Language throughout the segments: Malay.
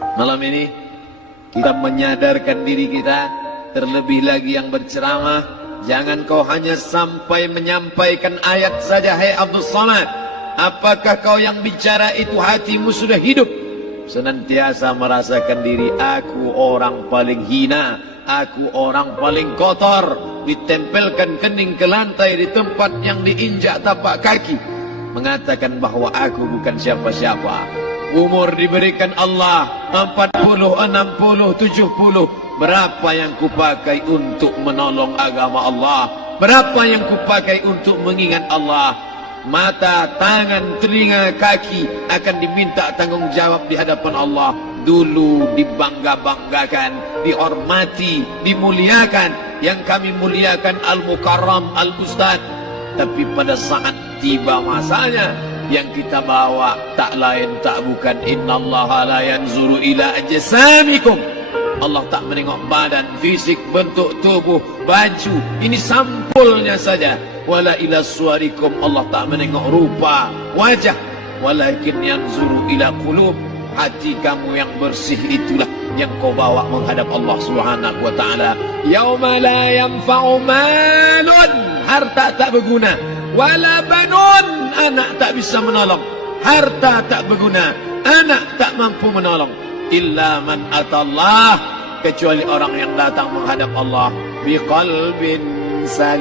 Malam ini kita menyadarkan diri kita, terlebih lagi yang berceramah, jangan kau hanya sampai menyampaikan ayat saja. Hai Abdul Samad, apakah kau yang bicara itu hatimu sudah hidup? Senantiasa merasakan diri, aku orang paling hina, aku orang paling kotor, ditempelkan kening ke lantai di tempat yang diinjak tapak kaki, mengatakan bahwa aku bukan siapa-siapa. Umur diberikan Allah 40, 60, 70. Berapa yang kupakai untuk menolong agama Allah? Berapa yang kupakai untuk mengingat Allah? Mata, tangan, telinga, kaki akan diminta tanggung jawab di hadapan Allah. Dulu dibangga-banggakan, dihormati, dimuliakan. Yang kami muliakan Al-Mukarram, Al-Ustadz. Tapi pada saat tiba masanya, yang kita bawa tak lain tak bukan innallaha la yanzuru ila ajsamikum. Allah tak menengok badan, fisik, bentuk tubuh, baju. Ini sampulnya saja. Wala ila suwarikum. Allah tak menengok rupa, wajah. Walakin yanzuru ila qulub. Hati kamu yang bersih itulah yang kau bawa menghadap Allah Subhanahu wa taala. Yauma la yanfa'u malun, harta tak berguna, wala banun, anak tak bisa menolong, harta tak berguna, anak tak mampu menolong, illa man atallah, kecuali orang yang datang menghadap Allah biqalbin salim,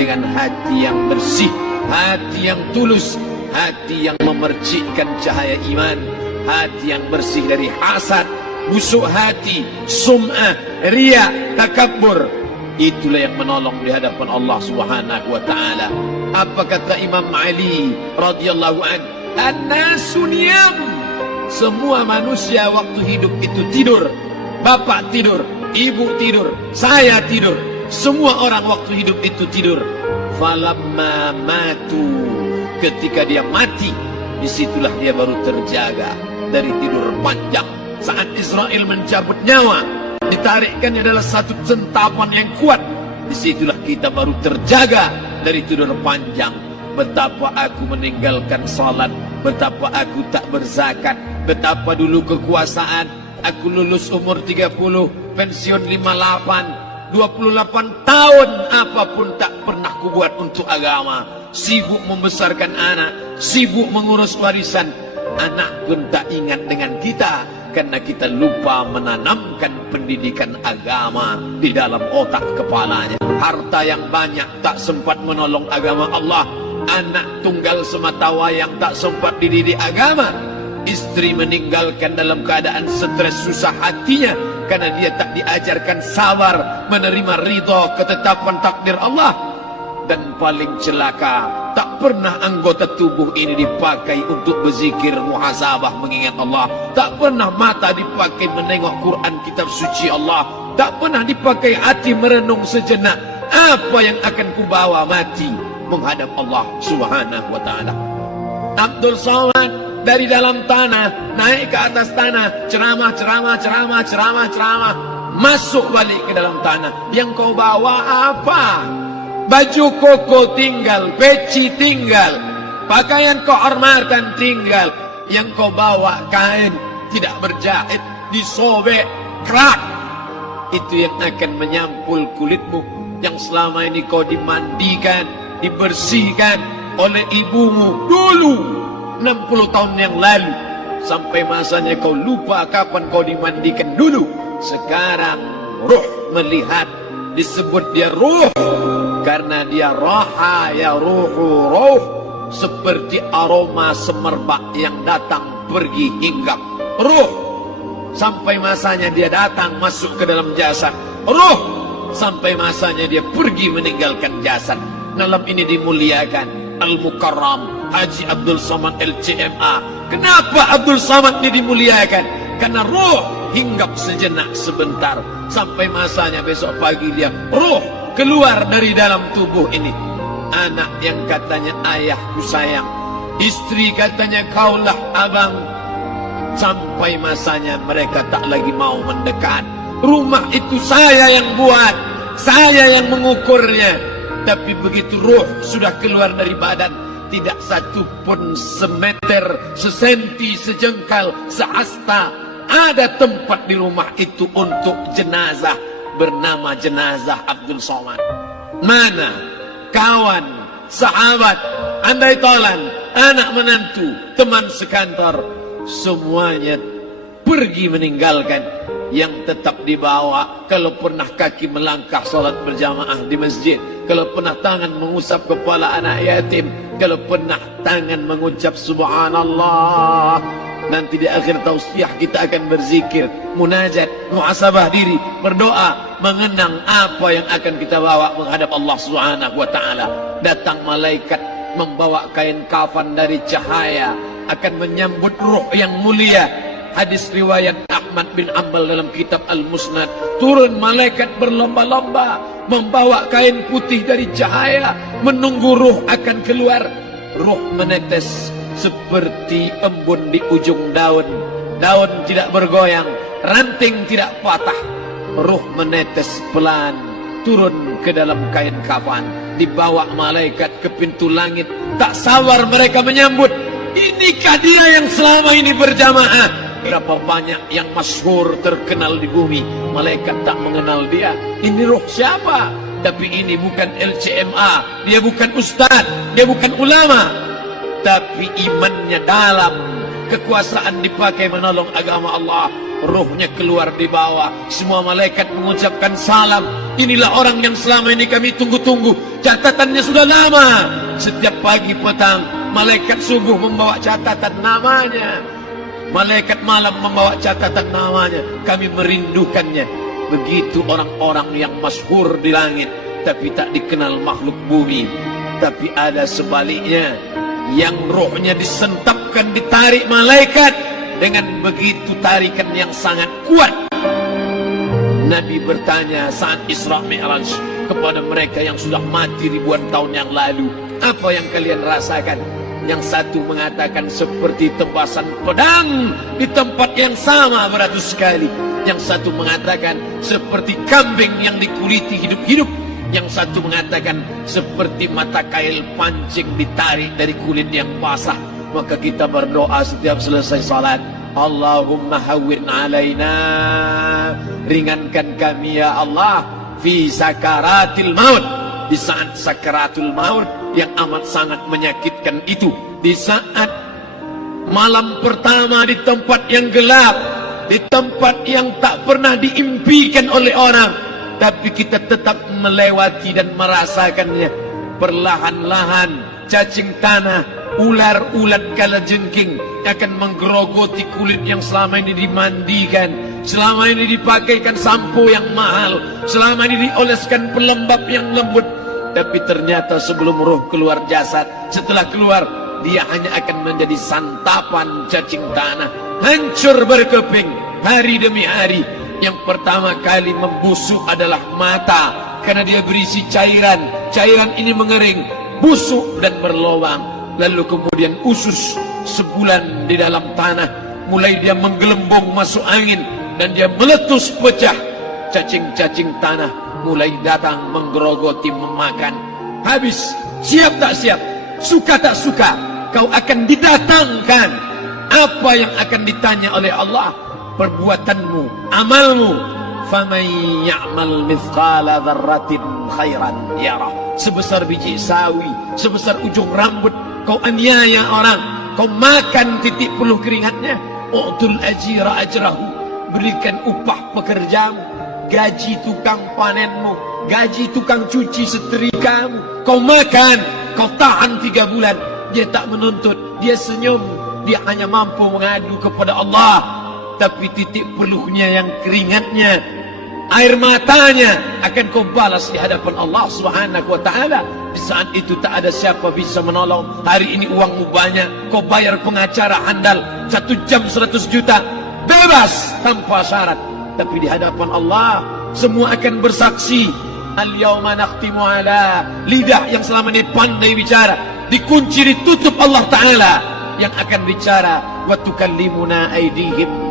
dengan hati yang bersih, hati yang tulus, hati yang memercikkan cahaya iman, hati yang bersih dari hasad, busuk hati, sum'ah, riya, takabbur. Itulah yang menolong di hadapan Allah Subhanahu wa taala. Apa kata Imam Ali radhiyallahu an? An-nasu niyam. Semua manusia waktu hidup itu tidur. Bapak tidur, ibu tidur, saya tidur. Semua orang waktu hidup itu tidur. Falamma matu, ketika dia mati, disitulah dia baru terjaga dari tidur panjang. Saat Israel mencabut nyawa, ditarikkan adalah satu centapan yang kuat. Disitulah kita baru terjaga dari tidur panjang. Betapa aku meninggalkan salat, betapa aku tak berzakat, betapa dulu kekuasaan. Aku lulus umur 30, pensiun 58, 28 tahun, apapun tak pernah kubuat untuk agama. Sibuk membesarkan anak, sibuk mengurus warisan. Anak pun tak ingat dengan kita, karena kita lupa menanamkan pendidikan agama di dalam otak kepalanya. Harta yang banyak tak sempat menolong agama Allah. Anak tunggal semata wayang tak sempat dididik agama. Istri meninggalkan dalam keadaan stres susah hatinya, karena dia tak diajarkan sabar menerima ridha ketetapan takdir Allah. Dan paling celaka, tak pernah anggota tubuh ini dipakai untuk berzikir, muhasabah, mengingat Allah. Tak pernah mata dipakai menengok Quran, kitab suci Allah. Tak pernah dipakai hati merenung sejenak, apa yang akan kubawa mati menghadap Allah Subhanahu wa taala. Abdul Samad dari dalam tanah naik ke atas tanah, ceramah, masuk balik ke dalam tanah. Yang kau bawa apa? Baju koko tinggal, peci tinggal, pakaian kehormatan tinggal. Yang kau bawa kain tidak berjahit, disobek, kerak. Itu yang akan menyampul kulitmu, yang selama ini kau dimandikan, dibersihkan oleh ibumu dulu 60 tahun yang lalu. Sampai masanya kau lupa kapan kau dimandikan dulu. Sekarang ruh melihat, disebut dia ruh karena dia raha ya ruhu ruh, seperti aroma semerbak yang datang pergi hinggap. Ruh sampai masanya dia datang masuk ke dalam jasad, ruh sampai masanya dia pergi meninggalkan jasad. Malam ini dimuliakan Al-Mukarram Haji Abdul Samad LCMA. Kenapa Abdul Samad ini dimuliakan? Karena ruh hinggap sejenak sebentar, sampai masanya besok pagi dia ruh keluar dari dalam tubuh ini. Anak yang katanya ayahku sayang, istri katanya kaulah abang, sampai masanya mereka tak lagi mau mendekat. Rumah itu saya yang buat, saya yang mengukurnya. Tapi begitu ruh sudah keluar dari badan, tidak satu pun semeter, sesenti, sejengkal, sehasta ada tempat di rumah itu untuk jenazah bernama jenazah Abdul Somad. Mana kawan, sahabat, andai tolan, anak menantu, teman sekantor, semuanya pergi meninggalkan. Yang tetap dibawa, kalau pernah kaki melangkah salat berjamaah di masjid, kalau pernah tangan mengusap kepala anak yatim, kalau pernah tangan mengucap subhanallah. Nanti di akhir tausiah kita akan berzikir, munajat, muhasabah diri, berdoa, mengenang apa yang akan kita bawa menghadap Allah Subhanahu wa taala. Datang malaikat membawa kain kafan dari cahaya, akan menyambut ruh yang mulia. Hadis riwayat Ahmad bin Ambal dalam kitab Al-Musnad, turun malaikat berlomba-lomba membawa kain putih dari cahaya, menunggu ruh akan keluar. Ruh menetes seperti embun di ujung daun. Daun tidak bergoyang, ranting tidak patah. Ruh menetes pelan turun ke dalam kain kafan, dibawa malaikat ke pintu langit. Tak sabar mereka menyambut. Inikah dia yang selama ini berjamaah? Berapa banyak yang masyhur terkenal di bumi, malaikat tak mengenal dia. Ini roh siapa? Tapi ini bukan LCMA, dia bukan ustaz, dia bukan ulama, tapi imannya dalam, kekuasaan dipakai menolong agama Allah. Rohnya keluar di bawah, semua malaikat mengucapkan salam. Inilah orang yang selama ini kami tunggu-tunggu, catatannya sudah lama. Setiap pagi petang malaikat subuh membawa catatan namanya, malaikat malam membawa catatan namanya. Kami merindukannya. Begitu orang-orang yang masyhur di langit tapi tak dikenal makhluk bumi. Tapi ada sebaliknya, yang rohnya disentapkan, ditarik malaikat dengan begitu tarikan yang sangat kuat. Nabi bertanya saat Isra Mi'raj kepada mereka yang sudah mati ribuan tahun yang lalu, apa yang kalian rasakan? Yang satu mengatakan seperti tebasan pedang di tempat yang sama beratus kali. Yang satu mengatakan seperti kambing yang dikuliti hidup-hidup. Yang satu mengatakan seperti mata kail pancing ditarik dari kulit yang basah. Maka kita berdoa setiap selesai salat, Allahumma hawwin alaina, ringankan kami ya Allah, fi sakaratil maut, di saat sakaratul maut yang amat sangat menyakitkan itu, di saat malam pertama di tempat yang gelap, di tempat yang tak pernah diimpikan oleh orang, tapi kita tetap melewati dan merasakannya. Perlahan-lahan cacing tanah, ular-ulat kalajengking akan menggerogoti kulit yang selama ini dimandikan, selama ini dipakaikan sampo yang mahal, selama ini dioleskan pelembab yang lembut. Tapi ternyata sebelum roh keluar jasad, setelah keluar, dia hanya akan menjadi santapan cacing tanah, hancur berkeping hari demi hari. Yang pertama kali membusuk adalah mata, karena dia berisi cairan. Cairan ini mengering, busuk dan berlubang. Lalu kemudian usus sebulan di dalam tanah, mulai dia menggelembung masuk angin dan dia meletus pecah. Cacing-cacing tanah mulai datang menggerogoti, memakan. Habis, siap tak siap, suka tak suka, kau akan didatangkan. Apa yang akan ditanya oleh Allah? Perbuatanmu, amalmu. Faman ya'mal mithqala dzarratin khairan yarah. Sebesar biji sawi, sebesar ujung rambut, kau aniaya orang, kau makan titik peluh keringatnya. U'tul ajira ajrahu, berikan upah pekerjamu, gaji tukang panenmu, gaji tukang cuci setrikamu. Kau makan, kau tahan 3 bulan, dia tak menuntut, dia senyum, dia hanya mampu mengadu kepada Allah. Tapi titik peluhnya yang keringatnya, air matanya akan kau balas di hadapan Allah Subhanahu wa taala. Di saat itu tak ada siapa bisa menolong. Hari ini uangmu banyak, kau bayar pengacara handal 1 jam 100 juta, bebas tanpa syarat. Tapi di hadapan Allah semua akan bersaksi. Al-yawma nakhtimu ala, lidah yang selama ini pandai bicara dikunci, ditutup Allah taala yang akan bicara. Wa tukallimuna aydihim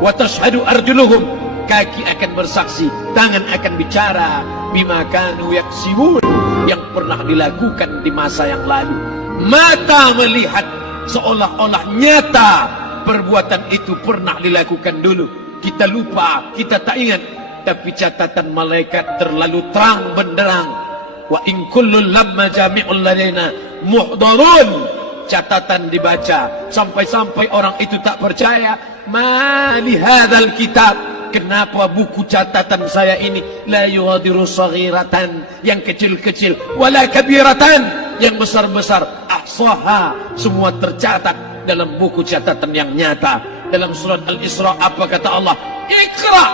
wa tashhadu arjuluhum, kaki akan bersaksi, tangan akan bicara. Bima kanu yaksibun, yang pernah dilakukan di masa yang lalu. Mata melihat seolah-olah nyata perbuatan itu pernah dilakukan dulu. Kita lupa, kita tak ingat. Tapi catatan malaikat terlalu terang benderang. Wa in kullun lamma jami'ul ladaina muhdarun. Catatan dibaca sampai-sampai orang itu tak percaya. Ma li hadzal kitab, kenapa buku catatan saya ini la yughadiru saghiratan, yang kecil-kecil, wala kabiratan, yang besar-besar, ahsaha, semua tercatat dalam buku catatan yang nyata. Dalam surat Al-Isra apa kata Allah? Iqra.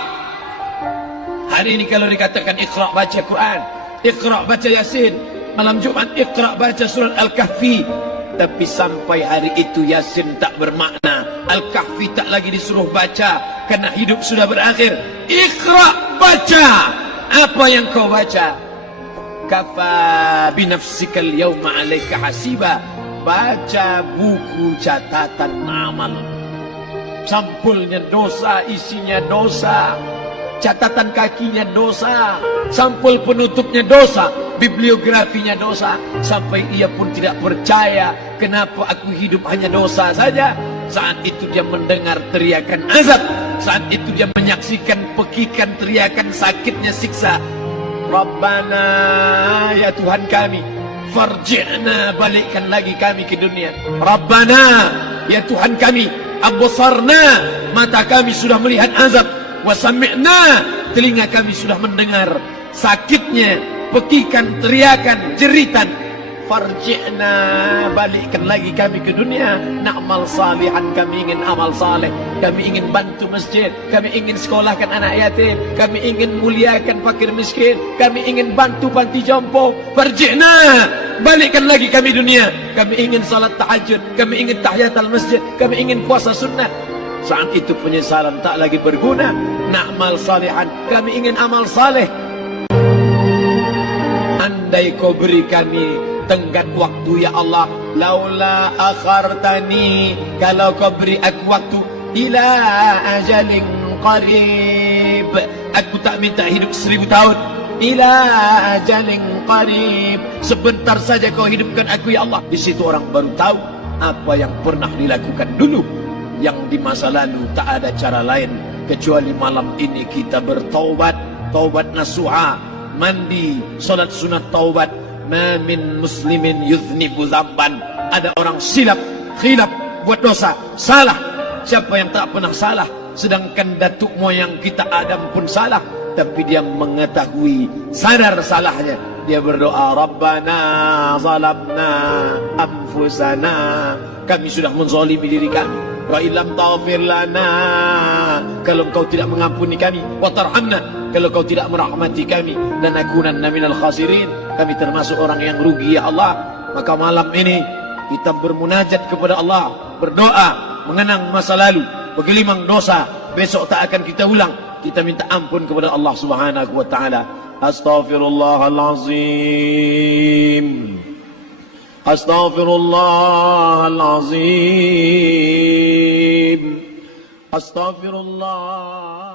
Hari ini kalau dikatakan Iqra baca Quran, Iqra baca Yasin, malam Jumat Iqra baca surat Al-Kahfi, tapi sampai hari itu Yasin tak bermakna, Al-Kahfi tak lagi disuruh baca karena hidup sudah berakhir. Iqra, baca. Apa yang kau baca? Kafa binafsika al-yawma 'alaika hasiba. Baca buku catatan amal. Sampulnya dosa, isinya dosa. Catatan kakinya dosa, sampul penutupnya dosa, bibliografinya dosa. Sampai ia pun tidak percaya, kenapa aku hidup hanya dosa saja. Saat itu dia mendengar teriakan azab, saat itu dia menyaksikan pekikan teriakan sakitnya siksa. Rabbana, ya Tuhan kami, farji'na, balikkan lagi kami ke dunia. Rabbana, ya Tuhan kami, absarna, mata kami sudah melihat azab, wasami'na, telinga kami sudah mendengar sakitnya pekikan teriakan jeritan. Farji'na, balikkan lagi kami ke dunia. Na'mal salihan, kami ingin amal saleh, kami ingin bantu masjid, kami ingin sekolahkan anak yatim, kami ingin muliakan fakir miskin, kami ingin bantu panti jompo. Farji'na, balikkan lagi kami dunia. Kami ingin salat tahajud, kami ingin tahiyatul masjid, kami ingin puasa sunnah. Saat itu penyesalan tak lagi berguna. Na'mal salihan, kami ingin amal saleh. Andai kau beri kami tenggat waktu ya Allah, laula akhartani, kalau kau beri aku waktu, ila ajalin qarib, aku tak minta hidup 1000 tahun, ila ajalin qarib, sebentar saja kau hidupkan aku ya Allah. Di situ orang baru tahu apa yang pernah dilakukan dulu, yang di masa lalu tak ada cara lain kecuali malam ini kita bertaubat, taubat nasuha, mandi, salat sunat taubat. Ma min muslimin yuznibu dzamban, ada orang silap, khilaf, buat dosa, salah. Siapa yang tak pernah salah? Sedangkan datuk moyang kita Adam pun salah, tapi dia mengetahui, sadar salahnya. Dia berdoa, Rabbana zalamna anfusana, kami sudah menzalimi diri kami. Wa illam taghfir lana, kalau engkau tidak mengampuni kami, wa tarhamna, kalau kau tidak merahmati kami, lanakunanna minal khasirin, kami termasuk orang yang rugi ya Allah. Maka malam ini kita bermunajat kepada Allah, berdoa, mengenang masa lalu, bergelimang dosa, besok tak akan kita ulang. Kita minta ampun kepada Allah Subhanahu wa taala. Astaghfirullahalazim, astaghfirullahalazim, astaghfirullah.